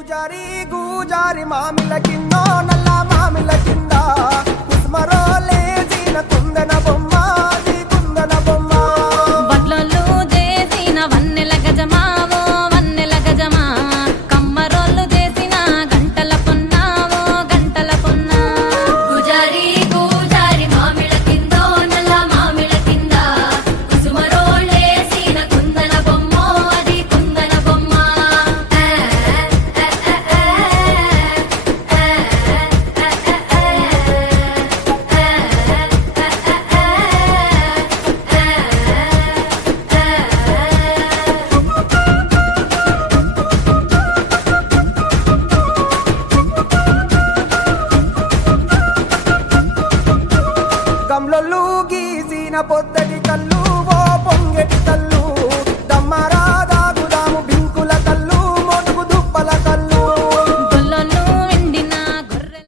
పూజారి గూజారి మామిల కింద నల్ల మామిల కింద కుస్మరో లేచిన కుందన బొమ్మ అది కుందన బొమ్మ వడ్లలు చేసిన వన్నెల గజమావో వన్నెల గజమా కమ్మరోళ్ళు చేసిన గంటల పొన్నావో గంటల పొన్నా గుజారి గుజారి మామిళ్ళ కిందో నల్ల మామిళ్ళ కింద కుసుమరోళ్ళేసిన కుందన బొమ్మ అది కుందన బొమ్మ గమ్లొల్లు గీసిన పొద్ద